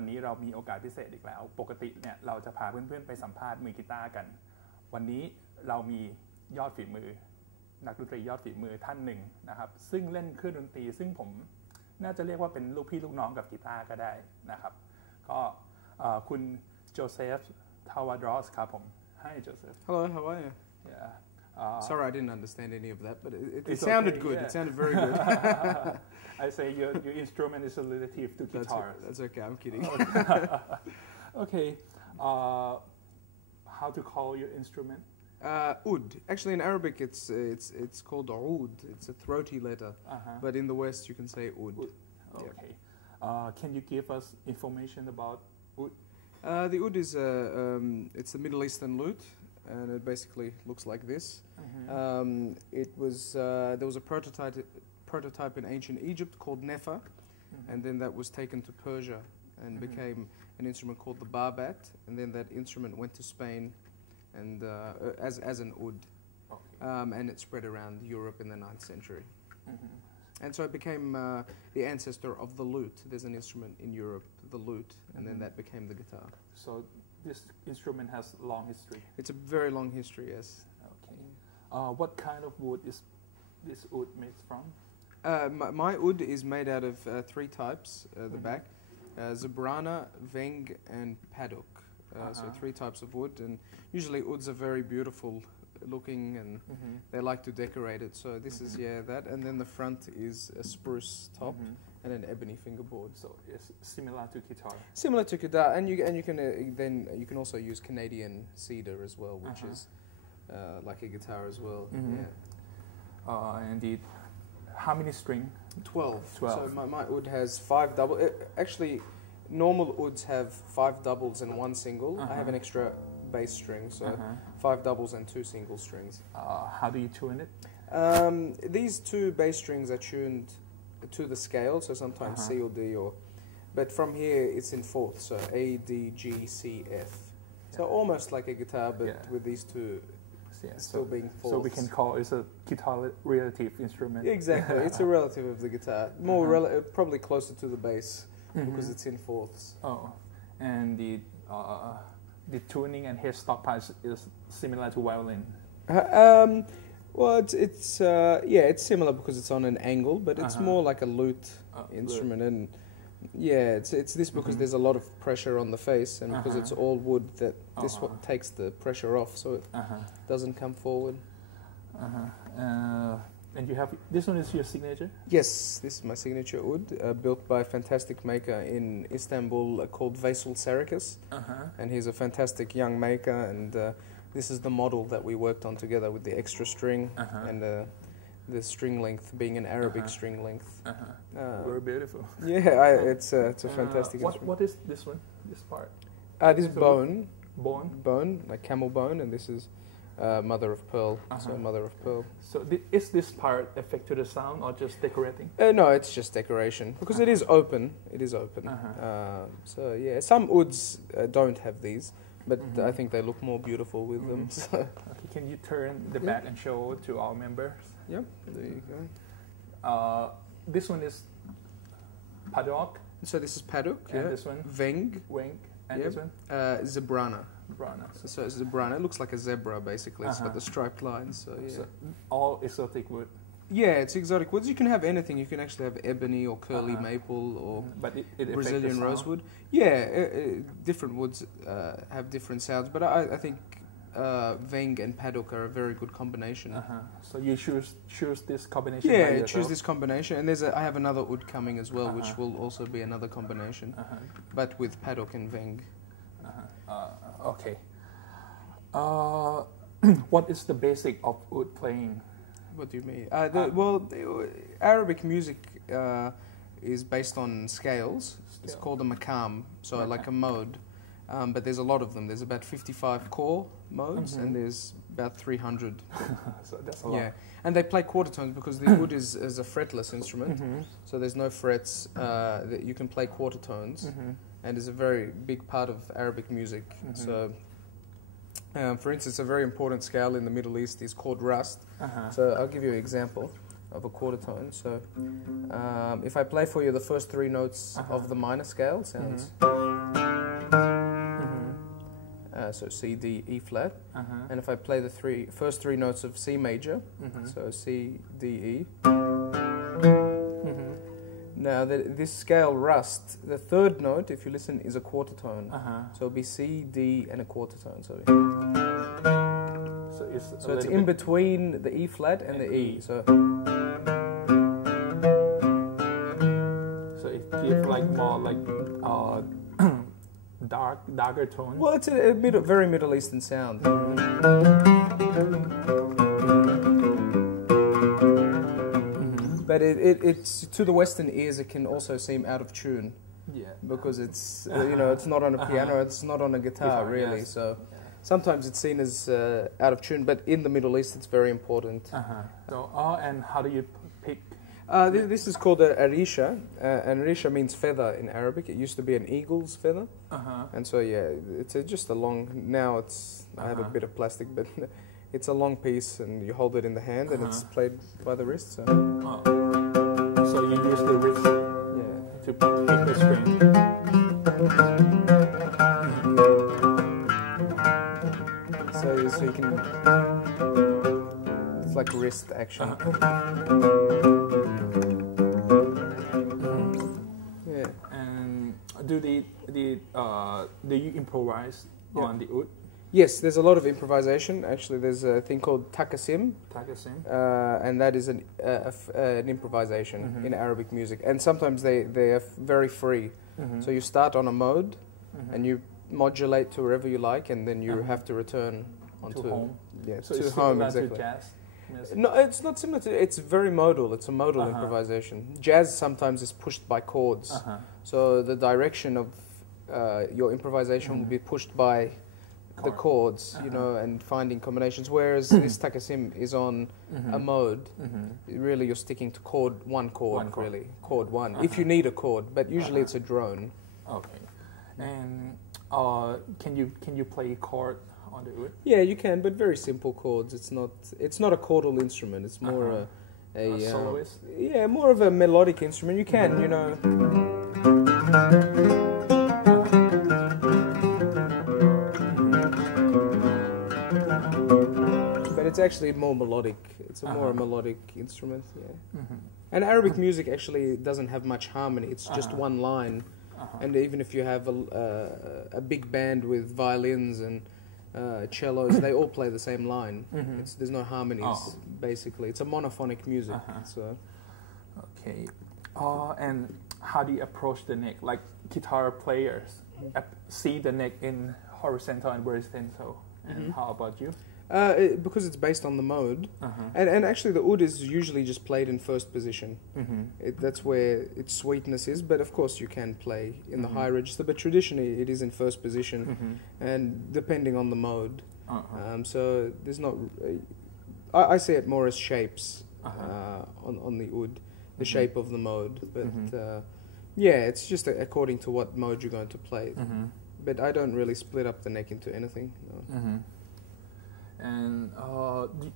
วันนี้เรามีโอกาสพิเศษอีกแล้วปกติเนี่ยเราจะพาเพื่อนๆไปสัมภาษณ์มือกีตาร์กันวันนี้เรามียอดฝีมือนักดนตรียอดฝีมือท่านหนึ่งนะครับซึ่งเล่นเครื่องดนตรีซึ่งผมน่าจะเรียกว่าเป็นลูกพี่ลูกน้องกับกีตาร์ก็ได้นะครับก็คุณโจเซฟทาวาดรอสครับผม Hi Joseph Hello, how are you? Yeah Sorry, I didn't understand any of that, but it sounded okay, good. Yeah. It sounded very good. I say your instrument is relative to guitar. That's okay. I'm kidding. Okay. How to call your instrument? Oud. Actually, in Arabic, it's called oud. It's a throaty letter, but in the West, you can say oud. Okay. Can you give us information about oud? The oud is it's a Middle Eastern lute, and it basically looks like this. There was a prototype in ancient Egypt called nefa, and then that was taken to Persia and became an instrument called the barbat, and then that instrument went to Spain, and as an oud, and it spread around Europe in the 9th century. And so it became the ancestor of the lute. There's an instrument in Europe, the lute, and then that became the guitar. So this instrument has long history. It's a very long history, yes. Okay. What kind of wood is this oud made from? My oud is made out of 3 types, the back. Zebrana, Veng, and Paddock. So 3 types of wood, and usually ouds are very beautiful looking, and they like to decorate it. So this is that, and then the front is a spruce top and an ebony fingerboard. So it's similar to guitar. Similar to guitar, and you can then you can also use Canadian cedar as well, which is like a guitar as well. Indeed. How many string? 12. 12. So my oud has 5 double. Actually, normal ouds have 5 doubles and 1 single. I have an extra bass string, so 5 doubles and 2 single strings. How do you tune it? These 2 bass strings are tuned to the scale, so sometimes C or D, but from here it's in fourths, so A, D, G, C, F. So almost like a guitar, but with these 2 still being fourths. So we can call it a guitar relative instrument. Exactly, it's a relative of the guitar, more probably closer to the bass because it's in fourths. Oh, and the tuning and headstock parts is similar to violin. Well, it's similar because it's on an angle, but it's more like a lute instrument, and it's this because there's a lot of pressure on the face, and because it's all wood, that this one takes the pressure off, so it doesn't come forward. And you have this one is your signature? Yes, this is my signature oud, built by a fantastic maker in Istanbul called Veysel Sarikis, and he's a fantastic young maker, and this is the model that we worked on together with the extra string and the string length being an Arabic string length. Very beautiful. Yeah, it's a fantastic instrument. What is this one? This part? This is bone. Bone, like camel bone, and this is mother of pearl. So mother of pearl. So is this part effect to the sound or just decorating? No, it's just decoration because it is open. It is open. So yeah, some ouds don't have these, but I think they look more beautiful with them. So. Okay, can you turn the back and show to our members? Yep, there you go. This one is Paddock. So this is Paddock. And this one? Veng. And this one? Zebrana. So Zebrana. It looks like a zebra basically. It's got the striped lines. So yeah. So all exotic wood. Yeah, it's exotic woods. You can have anything. You can actually have ebony or curly maple or Brazilian rosewood. Yeah, different woods have different sounds, but I think Veng and Paddock are a very good combination. So you choose this combination? Yeah, choose this combination. And I have another oud coming as well, which will also be another combination, but with Paddock and Veng. Okay. What is the basic of oud playing? What do you mean? The Arabic music is based on scales. It's called a maqam, so like a mode. But there's a lot of them. There's about 55 core modes, and there's about 300. So that's a lot. Yeah, and they play quarter tones because the oud is a fretless instrument, so there's no frets. That you can play quarter tones, and is a very big part of Arabic music. So, for instance, a very important scale in the Middle East is called rast. So I'll give you an example of a quarter tone. So if I play for you the first 3 notes of the minor scale, sounds. so C, D, E flat. And if I play the first three notes of C major, so C, D, E. Now this scale rust, the third note, if you listen, is a quarter tone. So it'll be C, D, and a quarter tone. So it's in between the E flat and the E. So it gives like more like darker tone. Well, it's a very Middle Eastern sound. But it's to the Western ears, it can also seem out of tune. Yeah. Because it's it's not on a piano, it's not on a guitar really. Yes. So sometimes it's seen as out of tune, but in the Middle East, it's very important. So and how do you pick? This is called a arisha, and arisha means feather in Arabic. It used to be an eagle's feather, and so it's just a long. Now I have a bit of plastic, but it's a long piece, and you hold it in the hand, and it's played by the wrist. So, so you use the wrist, to pick the string. So you can. It's like wrist action. Do you improvise on the oud? Yes, there's a lot of improvisation. Actually, there's a thing called takasim, and that is an improvisation in Arabic music. And sometimes they are very free. So you start on a mode, and you modulate to wherever you like, and then you have to return onto home. Yeah, so to it's home exactly. exactly. To jazz music? No, it's not similar to. It's very modal. It's a modal improvisation. Jazz sometimes is pushed by chords. So the direction of your improvisation will be pushed by the chords, and finding combinations. Whereas this takasim is on a mode. Really, you're sticking to one chord, really. Chord one. If you need a chord, but usually it's a drone. Okay. And can you play chord on the oud? Yeah, you can, but very simple chords. It's not a chordal instrument. It's more a soloist. Yeah, more of a melodic instrument. You can, But it's actually more melodic. It's a more melodic instrument. Yeah. And Arabic music actually doesn't have much harmony. It's just one line. And even if you have a big band with violins and cellos, they all play the same line. There's no harmonies, basically. It's a monophonic music. So. Okay. And how do you approach the neck? Like guitar players see the neck in horizontal and vertical. And how about you? Because it's based on the mode, and actually the oud is usually just played in first position. That's where its sweetness is, but of course you can play in the high register, but traditionally it is in first position, and depending on the mode. So there's not, I see it more as shapes on the oud, the shape of the mode, but it's just according to what mode you're going to play. But I don't really split up the neck into anything. No. And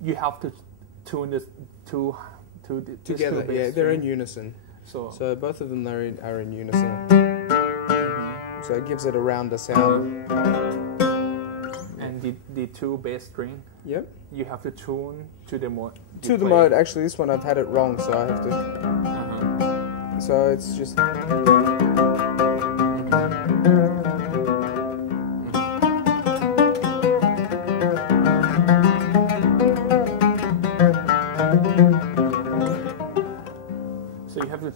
you have to tune the together. Yeah, they're in unison. So both of them are in unison. So it gives it a rounder sound. And the two bass string. Yep. You have to tune to the mode. To the mode. Actually, this one I've had it wrong, so I have to. So it's just.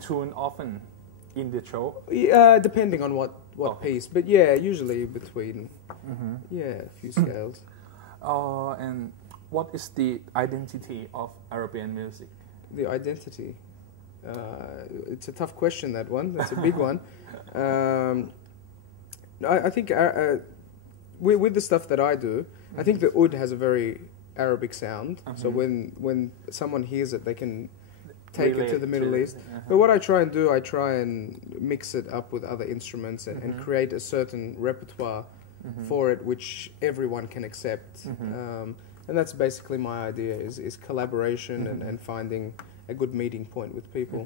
Tune often in the show? Depending on what piece, but yeah, usually between a few scales. And what is the identity of Arabian music? The identity? It's a tough question, that one. That's a big one. I think with the stuff that I do, I think the oud has a very Arabic sound. So when someone hears it, they can take it to the Middle East. But what I try and do, I try and mix it up with other instruments and create a certain repertoire for it which everyone can accept. And that's basically my idea, is collaboration and finding a good meeting point with people.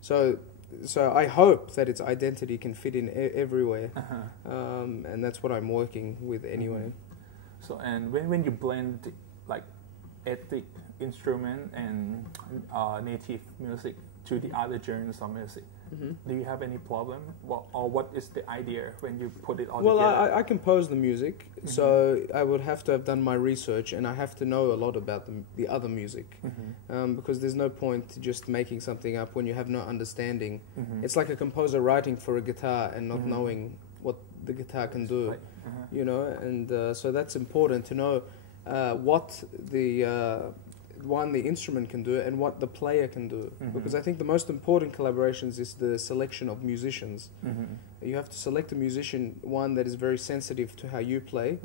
So so I hope that its identity can fit in everywhere, Uh-huh. and that's what I'm working with anyway. So, and when you blend like ethnic instrument and native music to the other genres of music, do you have any problem? Or what is the idea when you put it all Well, together? I compose the music, so I would have to have done my research, and I have to know a lot about the other music, because there's no point to just making something up when you have no understanding. It's like a composer writing for a guitar and not knowing what the guitar can do, Right. you know, and so that's important to know what the instrument can do and what the player can do, because I think the most important collaborations is the selection of musicians. You have to select a musician, one that is very sensitive to how you play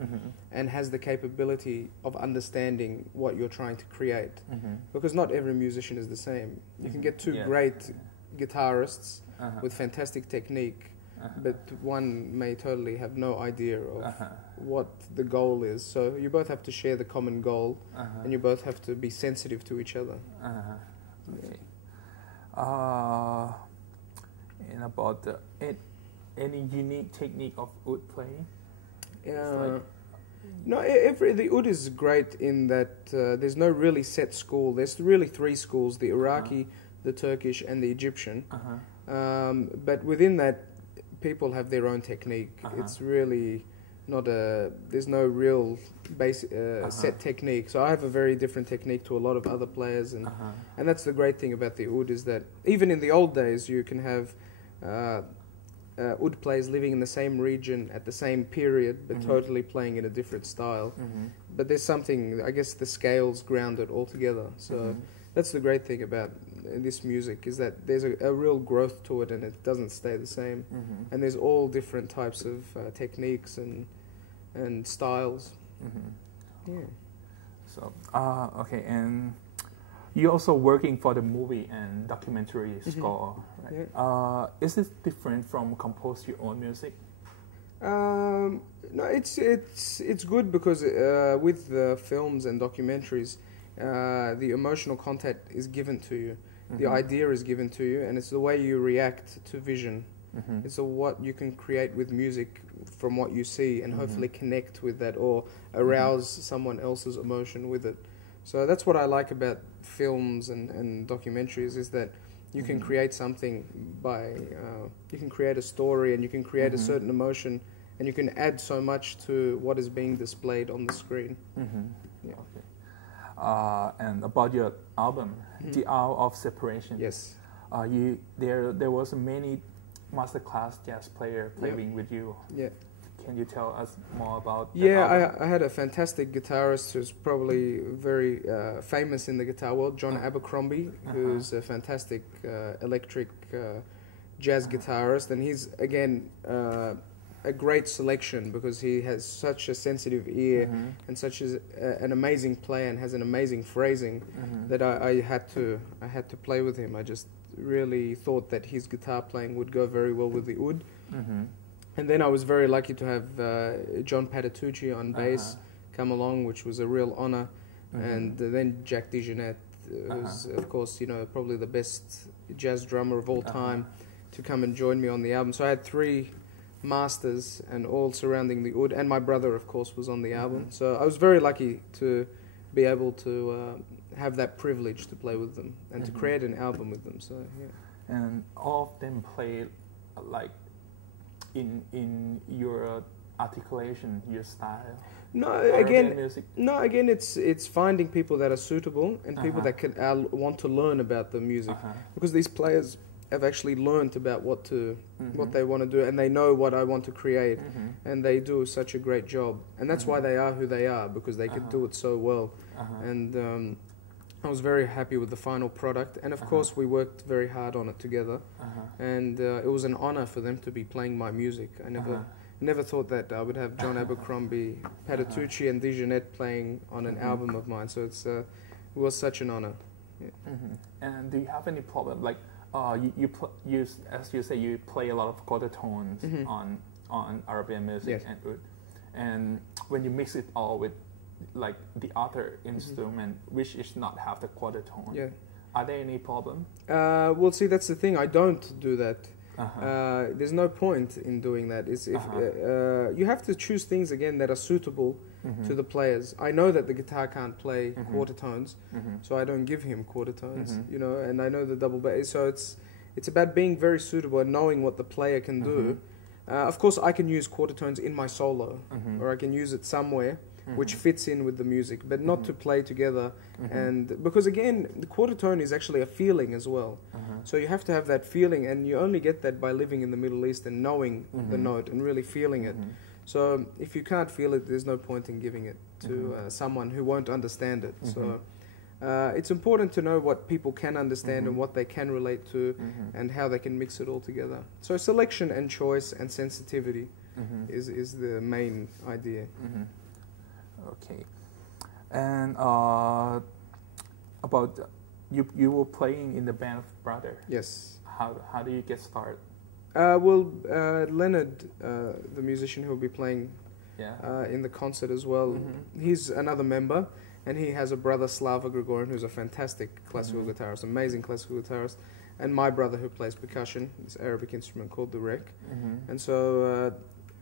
and has the capability of understanding what you're trying to create, because not every musician is the same. You can get two great guitarists with fantastic technique, but one may totally have no idea of what the goal is. So you both have to share the common goal, and you both have to be sensitive to each other. Okay. And about any unique technique of oud playing? No, the oud is great in that there's no really set school. There's really three schools: the Iraqi, the Turkish, and the Egyptian. But within that, people have their own technique. It's really not there's no real set technique. So I have a very different technique to a lot of other players, and that's the great thing about the oud, is that even in the old days you can have oud players living in the same region at the same period, but totally playing in a different style. But there's something, I guess the scales ground it all together. So that's the great thing about this music, is that there's a real growth to it, and it doesn't stay the same. And there's all different types of techniques and styles. Yeah. So okay, and you're also working for the movie and documentary score, right? Yeah. Is it different from compose your own music? No, it's good, because with the films and documentaries, the emotional content is given to you. The idea is given to you, and it's the way you react to vision. It's what you can create with music from what you see, and hopefully connect with that, or arouse someone else's emotion with it. So that's what I like about films and documentaries, is that you can create something by, you can create a story, and you can create a certain emotion, and you can add so much to what is being displayed on the screen. Yeah. Okay. And about your album, The Hour of Separation. Yes. There was many masterclass jazz player playing with you. Yeah. Can you tell us more about that? Yeah, I had a fantastic guitarist who's probably very famous in the guitar world, John Abercrombie, who's a fantastic electric jazz guitarist, and he's again a great selection, because he has such a sensitive ear and such an amazing player, and has an amazing phrasing, that I had to play with him. I just really thought that his guitar playing would go very well with the oud. And then I was very lucky to have John Patitucci on bass come along, which was a real honor. And then Jack DeJohnette, who's of course, you know, probably the best jazz drummer of all time, to come and join me on the album. So I had three masters, and all surrounding the oud, and my brother of course was on the album. So I was very lucky to be able to have that privilege to play with them and to create an album with them. So yeah. And all of them play like in your articulation, your style. Again, it's finding people that are suitable, and people that can want to learn about the music, because these players have actually learned about what they want to do, and they know what I want to create, and they do such a great job, and that's why they are who they are, because they could do it so well. And I was very happy with the final product, and of course we worked very hard on it together, and it was an honor for them to be playing my music. I never thought that I would have John Abercrombie, Patitucci, and DeJohnette playing on an album of mine, so it was such an honor. Yeah. And do you have any problem, like you as you say, you play a lot of quarter tones on Arabian music and oud, and when you mix it all with like the other instrument, which is not have the quarter tone, Are there any problem? Well, see, that's the thing. I don't do that. There's no point in doing that. You have to choose things again that are suitable to the players. I know that the guitar can't play quarter tones, so I don't give him quarter tones. You know, and I know the double bass. So it's about being very suitable and knowing what the player can do. Of course, I can use quarter tones in my solo, or I can use it somewhere which fits in with the music, but not to play together. And because again, the quarter tone is actually a feeling as well. So you have to have that feeling, and you only get that by living in the Middle East and knowing the note and really feeling it. So if you can't feel it, there's no point in giving it to someone who won't understand it. So it's important to know what people can understand and what they can relate to and how they can mix it all together. So selection and choice and sensitivity is the main idea. Okay. And about you were playing in the band of Brother. Yes. How do you get started? Leonard, the musician who will be playing in the concert as well, he's another member, and he has a brother, Slava Gregorian, who's a fantastic classical guitarist, amazing classical guitarist, and my brother who plays percussion, this Arabic instrument called the rek. And so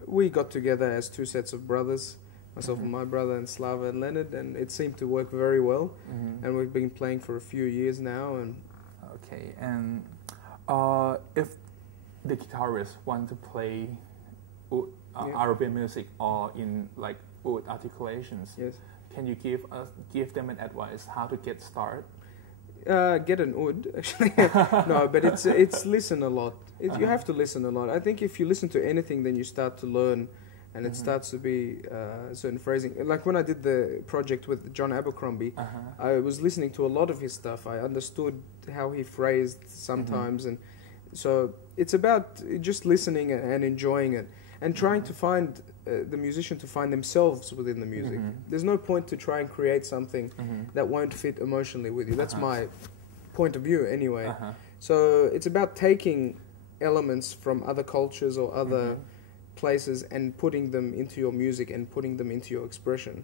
we got together as two sets of brothers, myself and my brother, and Slava and Leonard, and it seemed to work very well. And we've been playing for a few years now. And okay, and if the guitarist want to play Arabic music or in like oud articulations, can you give them an advice how to get started? Get an oud, actually. No, but it's listen a lot. You have to listen a lot. I think if you listen to anything, then you start to learn, and it starts to be certain phrasing. Like when I did the project with John Abercrombie, I was listening to a lot of his stuff. I understood how he phrased sometimes, and so it's about just listening and enjoying it, and trying to find the musician to find themselves within the music. There's no point to try and create something that won't fit emotionally with you. That's my point of view anyway. So it's about taking elements from other cultures or other places and putting them into your music and putting them into your expression.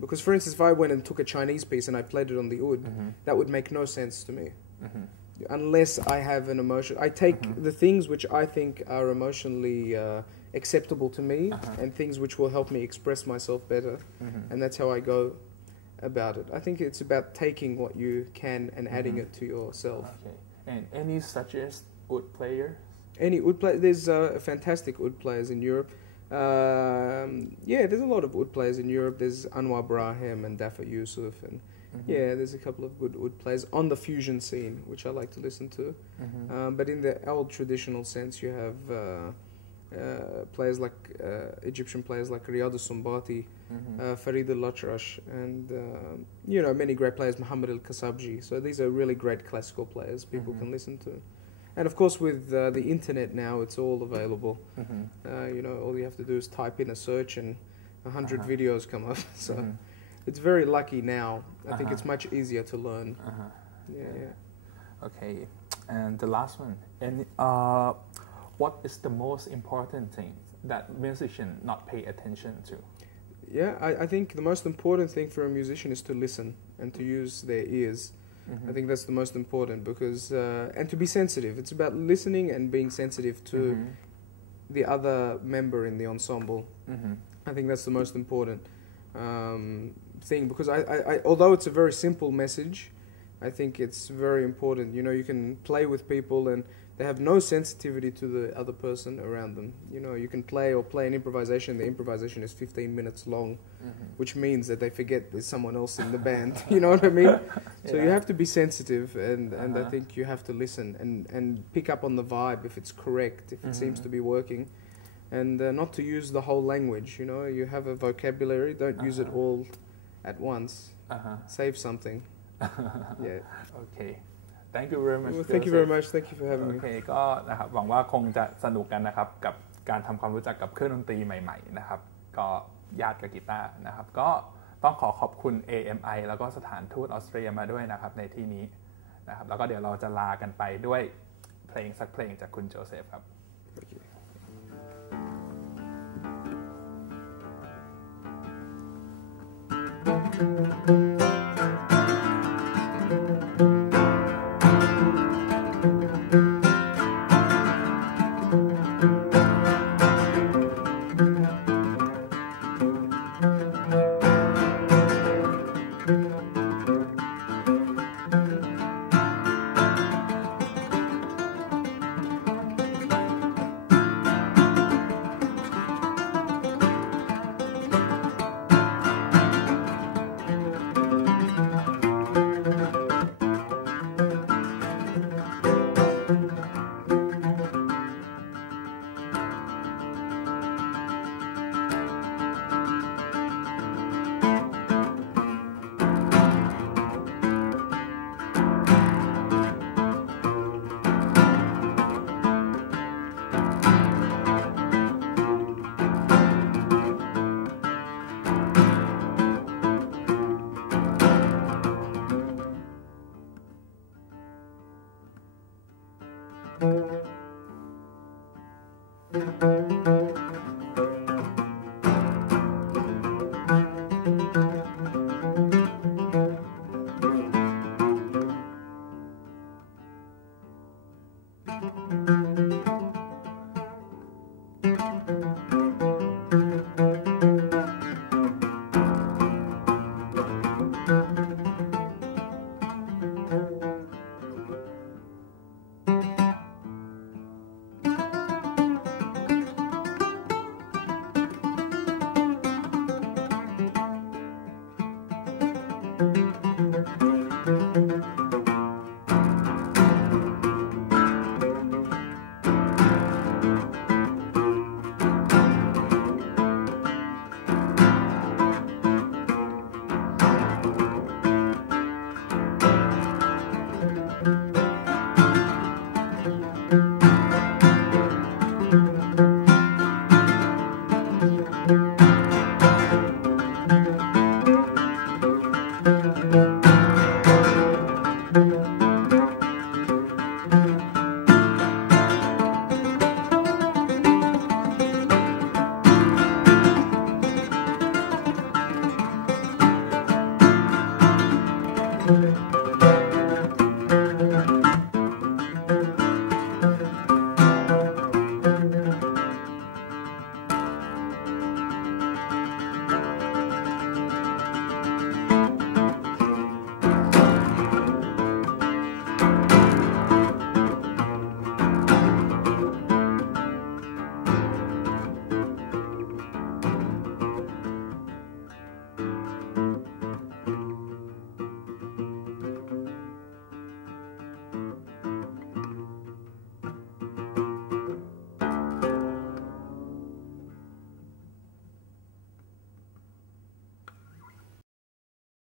Because for instance, if I went and took a Chinese piece and I played it on the oud, that would make no sense to me. Unless I have an emotion. I take the things which I think are emotionally acceptable to me and things which will help me express myself better, and that's how I go about it. I think it's about taking what you can and adding it to yourself. Okay. And any suggest oud player? Any oud player? There's fantastic oud players in Europe. Yeah, there's a lot of oud players in Europe. There's Anwar Brahim and Dafa Yusuf, and yeah, there's a couple of good oud players on the fusion scene, which I like to listen to. But in the old traditional sense, you have players like Egyptian players like Riyad al-Sumbati, Farid al-Atrash, and you know, many great players, Muhammad al-Kasabji. So these are really great classical players people can listen to. And of course, with the internet now, it's all available. You know, all you have to do is type in a search, and 100 videos come up. So it's very lucky now. I think it's much easier to learn. Okay, and the last one. And what is the most important thing that musician not pay attention to? Yeah, I think the most important thing for a musician is to listen and to use their ears. I think that's the most important, because and to be sensitive. It's about listening and being sensitive to the other member in the ensemble. I think that's the most important thing, because I although it's a very simple message, I think it's very important. You know, you can play with people and they have no sensitivity to the other person around them. You know, you can play an improvisation. The improvisation is 15 minutes long, which means that they forget there's someone else in the band. You know what I mean? So you have to be sensitive, and I think you have to listen and pick up on the vibe, if it's correct, if it seems to be working, and not to use the whole language. You know, you have a vocabulary, don't use it all at once. Save something. Yeah. Okay. Thank you very much. Well, thank you very much. Thank you for having me. โอเคก็นะครับหวังว่าคงจะสนุกกันนะครับกับการทำความรู้จักกับเครื่องดนตรีใหม่ๆนะครับก็ญาติกับกีตาร์นะครับก็ต้องขอบคุณ AMI แล้วก็สถานทูตออสเตรียมาด้วยนะครับในที่นี้นะครับแล้วก็เดี๋ยวเราจะลากันไปด้วยเพลงสักเพลงจากคุณโจเซฟครับ